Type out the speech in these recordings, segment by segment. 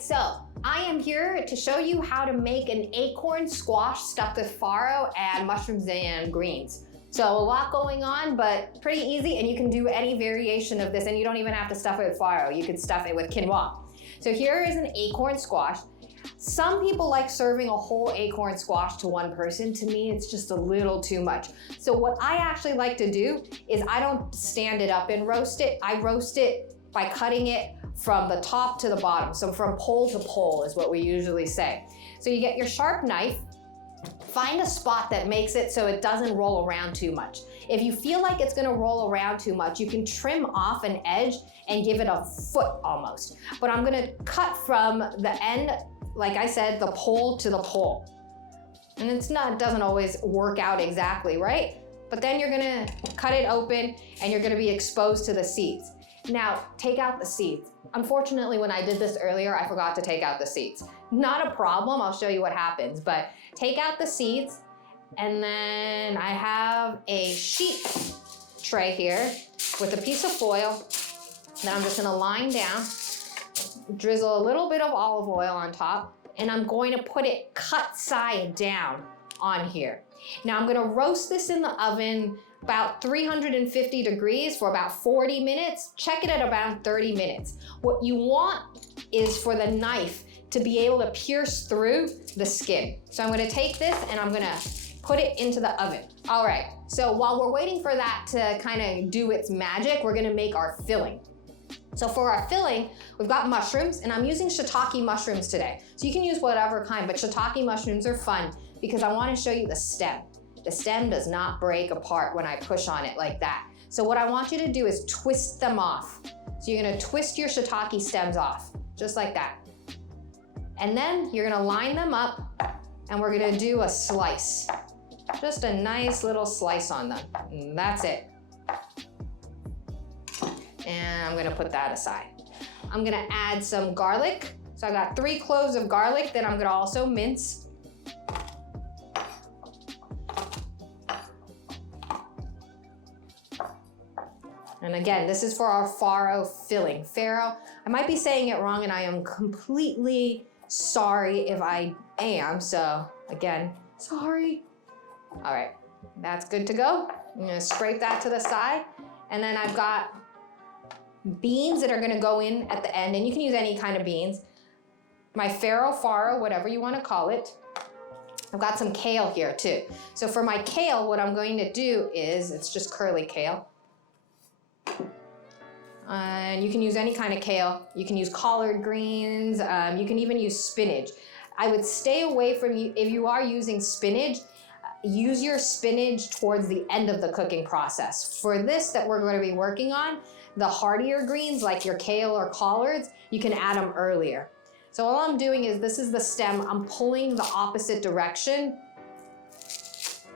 So I am here to show you how to make an acorn squash stuffed with farro and mushrooms and greens. So a lot going on, but pretty easy, and you can do any variation of this, and you don't even have to stuff it with farro. You could stuff it with quinoa. So here is an acorn squash. Some people like serving a whole acorn squash to one person. To me, it's just a little too much. So what I actually like to do is I don't stand it up and roast it. I roast it by cutting it from the top to the bottom. So from pole to pole is what we usually say. So you get your sharp knife, find a spot that makes it so it doesn't roll around too much. If you feel like it's gonna roll around too much, you can trim off an edge and give it a foot almost. But I'm gonna cut from the end, like I said, the pole to the pole. And it doesn't always work out exactly, right? But then you're gonna cut it open and you're gonna be exposed to the seeds. Now, take out the seeds. Unfortunately, when I did this earlier, I forgot to take out the seeds. Not a problem, I'll show you what happens, but take out the seeds, and then I have a sheet tray here with a piece of foil that I'm just gonna line down, drizzle a little bit of olive oil on top, and I'm going to put it cut side down on here. Now I'm gonna roast this in the oven about 350 degrees for about 40 minutes. Check it at about 30 minutes. What you want is for the knife to be able to pierce through the skin. So I'm gonna take this and I'm gonna put it into the oven. All right, so while we're waiting for that to kind of do its magic, we're gonna make our filling. So for our filling, we've got mushrooms, and I'm using shiitake mushrooms today. So you can use whatever kind, but shiitake mushrooms are fun because I wanna show you the stem. The stem does not break apart when I push on it like that. So what I want you to do is twist them off. So you're gonna twist your shiitake stems off, just like that. And then you're gonna line them up and we're gonna do a slice. Just a nice little slice on them, and that's it. And I'm gonna put that aside. I'm gonna add some garlic. So I got 3 cloves of garlic that I'm gonna also mince. And again, this is for our farro filling. Farro, I might be saying it wrong and I am completely sorry if I am. So again, sorry. All right, that's good to go. I'm gonna scrape that to the side. And then I've got beans that are gonna go in at the end, and you can use any kind of beans. My farro, whatever you wanna call it. I've got some kale here too. So for my kale, what I'm going to do is, it's just curly kale. And you can use any kind of kale. You can use collard greens. You can even use spinach. I would stay away from, if you are using spinach, use your spinach towards the end of the cooking process. For this that we're going to be working on, the heartier greens like your kale or collards, you can add them earlier. So all I'm doing is, this is the stem, I'm pulling the opposite direction,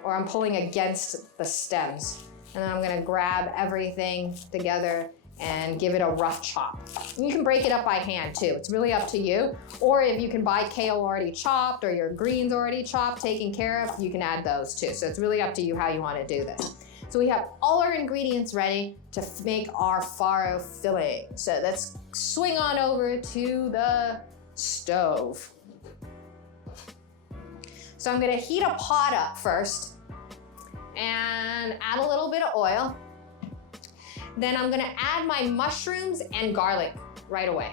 or I'm pulling against the stems. And then I'm gonna grab everything together and give it a rough chop. And you can break it up by hand too. It's really up to you. Or if you can buy kale already chopped or your greens already chopped, taken care of, you can add those too. So it's really up to you how you wanna do this. So we have all our ingredients ready to make our farro filling. So let's swing on over to the stove. So I'm gonna heat a pot up first and add a little bit of oil. Then I'm gonna add my mushrooms and garlic right away.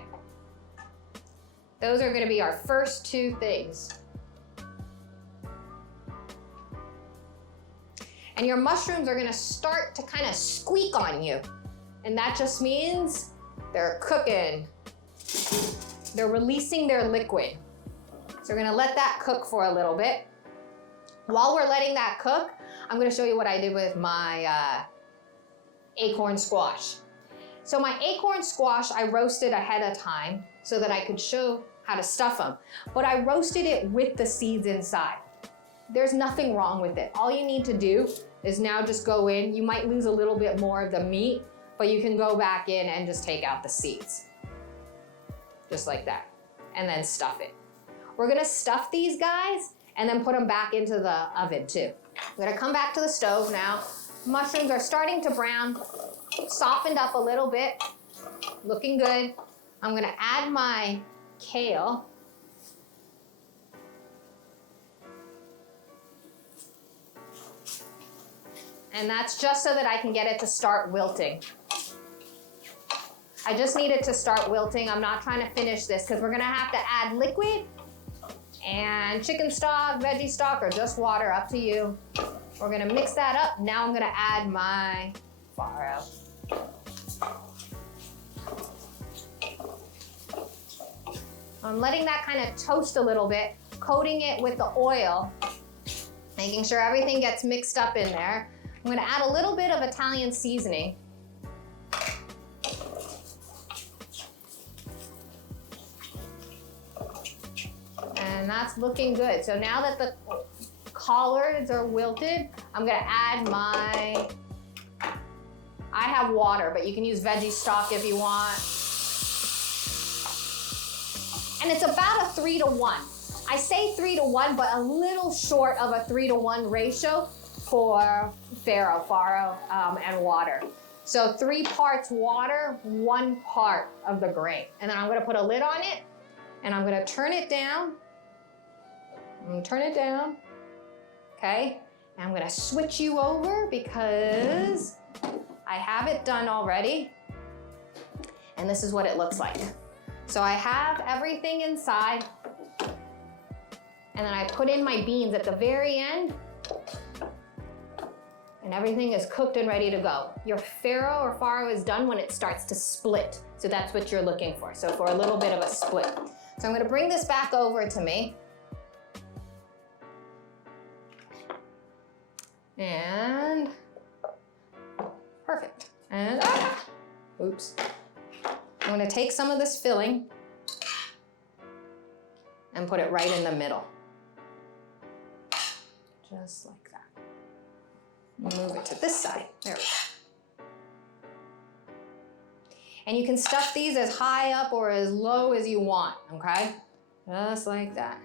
Those are gonna be our first 2 things. And your mushrooms are gonna start to kind of squeak on you. And that just means they're cooking. They're releasing their liquid. So we're gonna let that cook for a little bit. While we're letting that cook, I'm gonna show you what I did with my acorn squash. So my acorn squash, I roasted ahead of time so that I could show how to stuff them. But I roasted it with the seeds inside. There's nothing wrong with it. All you need to do is now just go in. You might lose a little bit more of the meat, but you can go back in and just take out the seeds. Just like that. and then stuff it. We're gonna stuff these guys and then put them back into the oven too. We're gonna come back to the stove now. Mushrooms are starting to brown, softened up a little bit, looking good. I'm gonna add my kale. And that's just so that I can get it to start wilting. I just need it to start wilting. I'm not trying to finish this because we're gonna have to add liquid and chicken stock, veggie stock, or just water, up to you. We're gonna mix that up. Now I'm gonna add my farro. I'm letting that kind of toast a little bit, coating it with the oil, making sure everything gets mixed up in there. I'm gonna add a little bit of Italian seasoning. And that's looking good. So now that the collards are wilted, I'm gonna add I have water, but you can use veggie stock if you want. And it's about a 3-to-1. I say 3-to-1, but a little short of a 3-to-1 ratio for farro, and water. So 3 parts water, 1 part of the grain. And then I'm gonna put a lid on it, and I'm gonna turn it down. Okay? And I'm gonna switch you over because I have it done already. And this is what it looks like. So I have everything inside, and then I put in my beans at the very end, and everything is cooked and ready to go. Your farro is done when it starts to split. So that's what you're looking for. So for a little bit of a split. So I'm gonna bring this back over to me. And perfect. And oops. I'm gonna take some of this filling and put it right in the middle. Just like that. Move it to this side. There we go. And you can stuff these as high up or as low as you want, okay? Just like that.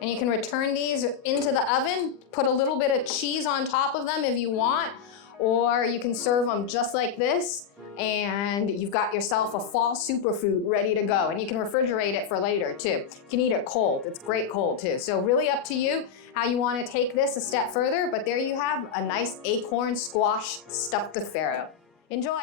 And you can return these into the oven, put a little bit of cheese on top of them if you want, or you can serve them just like this, and you've got yourself a fall superfood ready to go. And you can refrigerate it for later too. You can eat it cold. It's great cold too. So really up to you how you want to take this a step further, but there you have a nice acorn squash stuffed with farro. Enjoy.